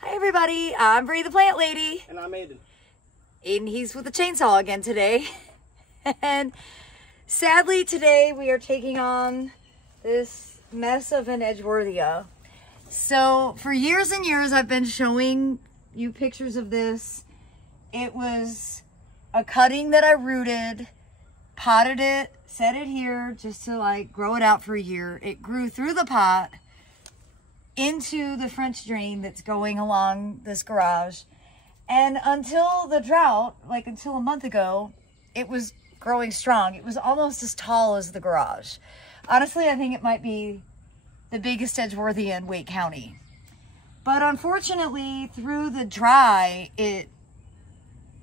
Hi everybody, I'm Bree the Plant Lady. And I'm Aiden. Aiden, he's with the chainsaw again today. And sadly today we are taking on this mess of an Edgeworthia. So for years and years I've been showing you pictures of this. It was a cutting that I rooted, potted it, set it here just to like grow it out for a year. It grew through the pot into the French drain that's going along this garage. And until the drought, like until a month ago, it was growing strong. It was almost as tall as the garage. Honestly, I think it might be the biggest Edgeworthia in Wake County. But unfortunately, through the dry, it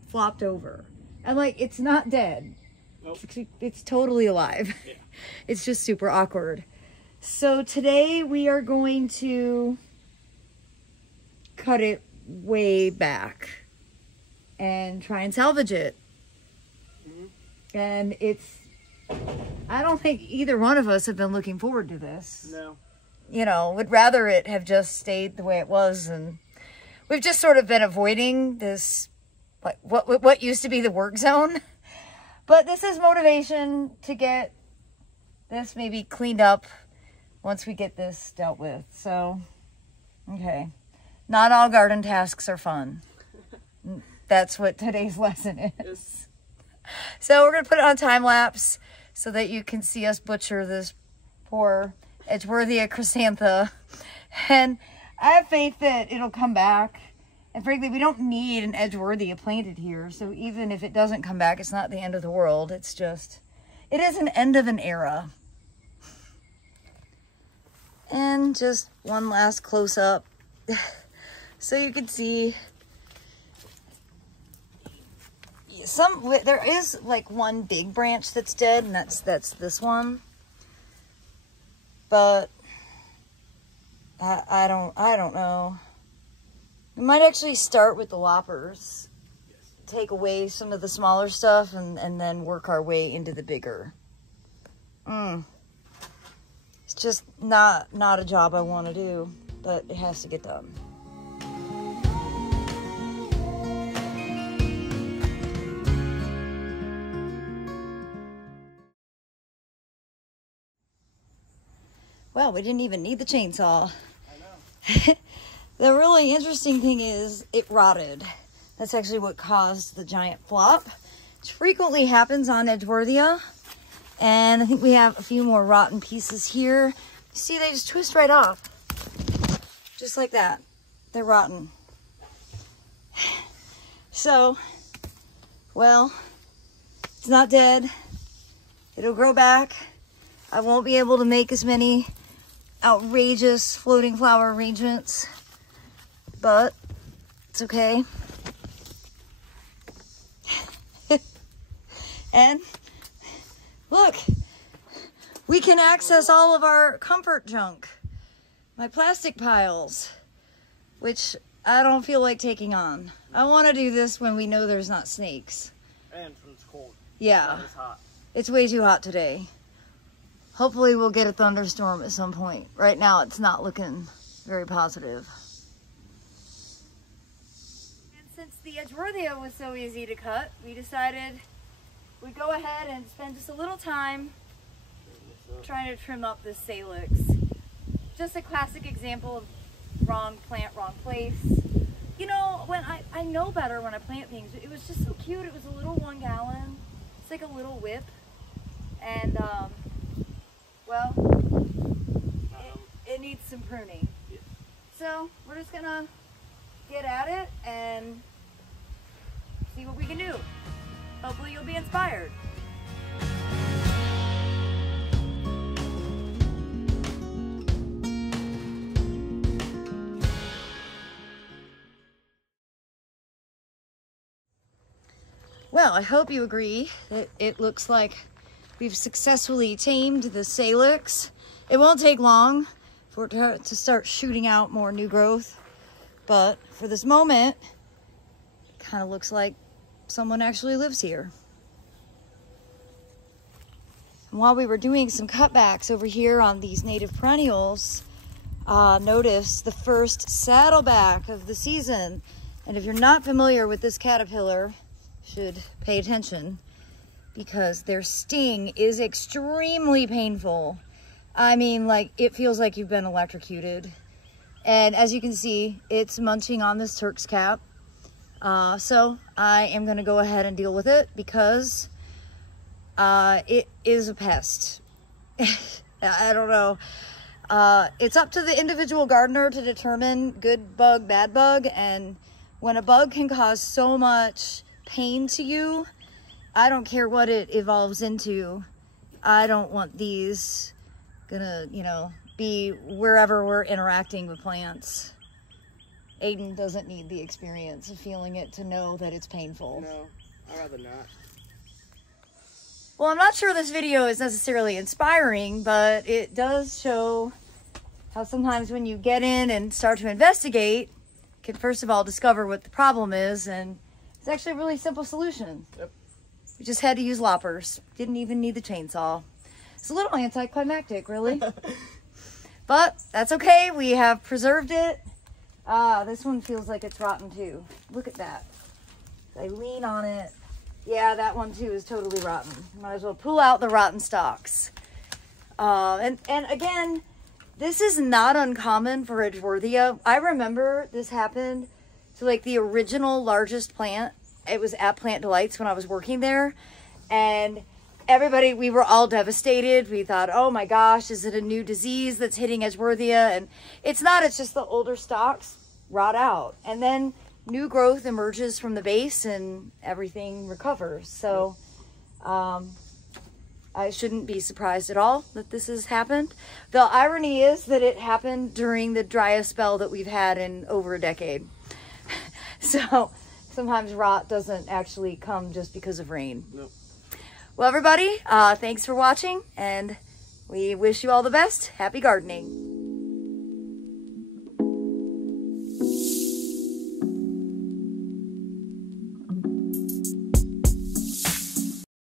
flopped over. And like, it's not dead. Nope. It's totally alive. Yeah. It's just super awkward. So today we are going to cut it way back and try and salvage it. Mm-hmm. And I don't think either one of us have been looking forward to this. No. You know, would rather it have just stayed the way it was, and we've just sort of been avoiding this, like what used to be the work zone. But this is motivation to get this maybe cleaned up once we get this dealt with. So, okay. Not all garden tasks are fun. That's what today's lesson is. Yes. So we're going to put it on time lapse so that you can see us butcher this poor Edgeworthia chrysantha. And I have faith that it'll come back. And frankly, we don't need an Edgeworthia planted here. So even if it doesn't come back, it's not the end of the world. It's just, it is an end of an era. And just one last close up so you can see there is like one big branch that's dead, and that's this one. But I don't know. We might actually start with the loppers, take away some of the smaller stuff, and then work our way into the bigger. It's just not a job I want to do, but it has to get done. Well, we didn't even need the chainsaw. I know. The really interesting thing is it rotted. That's actually what caused the giant flop, which frequently happens on Edgeworthia. And I think we have a few more rotten pieces here. See, they just twist right off. Just like that. They're rotten. So, well, it's not dead. It'll grow back. I won't be able to make as many outrageous floating flower arrangements, but it's okay. And look, we can access all of our comfort junk. My plastic piles, which I don't feel like taking on. I want to do this when we know there's not snakes. And when it's cold. Yeah. It's hot. It's way too hot today. Hopefully we'll get a thunderstorm at some point. Right now it's not looking very positive. And since the Edgeworthia was so easy to cut, we decided we'd go ahead and spend just a little time trying to trim up this Salix. Just a classic example of wrong plant, wrong place. You know, when I know better when I plant things. It was just so cute. It was a little 1 gallon. It's like a little whip. And, well, it needs some pruning. Yeah. So we're just gonna get at it and see what we can do. Hopefully you'll be inspired. Well, I hope you agree that it looks like we've successfully tamed the Salix. It won't take long for it to start shooting out more new growth, but for this moment, it kind of looks like someone actually lives here. And while we were doing some cutbacks over here on these native perennials, notice the first saddleback of the season. And if you're not familiar with this caterpillar, you should pay attention because their sting is extremely painful. I mean, like, it feels like you've been electrocuted. And as you can see, it's munching on this Turk's cap. So I am going to go ahead and deal with it because it is a pest. I don't know. It's up to the individual gardener to determine good bug, bad bug. And when a bug can cause so much pain to you, I don't care what it evolves into. I don't want these gonna, you know, be wherever we're interacting with plants. Aiden doesn't need the experience of feeling it to know that it's painful. No, I'd rather not. Well, I'm not sure this video is necessarily inspiring, but it does show how sometimes when you get in and start to investigate, you can first of all discover what the problem is, and it's actually a really simple solution. Yep. We just had to use loppers. Didn't even need the chainsaw. It's a little anticlimactic, really. But that's okay. We have preserved it. This one feels like it's rotten too. Look at that. I lean on it. Yeah, that one too is totally rotten. Might as well pull out the rotten stalks. And again, this is not uncommon for Edgeworthia. I remember this happened to like the original largest plant. It was at Plant Delights when I was working there. And everybody, we were all devastated. We thought, oh my gosh, is it a new disease that's hitting Edgeworthia? And it's not, it's just the older stalks rot out. And then new growth emerges from the base and everything recovers. So I shouldn't be surprised at all that this has happened. The irony is that it happened during the driest spell that we've had in over a decade. So sometimes rot doesn't actually come just because of rain. Nope. Well, everybody, thanks for watching, and we wish you all the best. Happy gardening.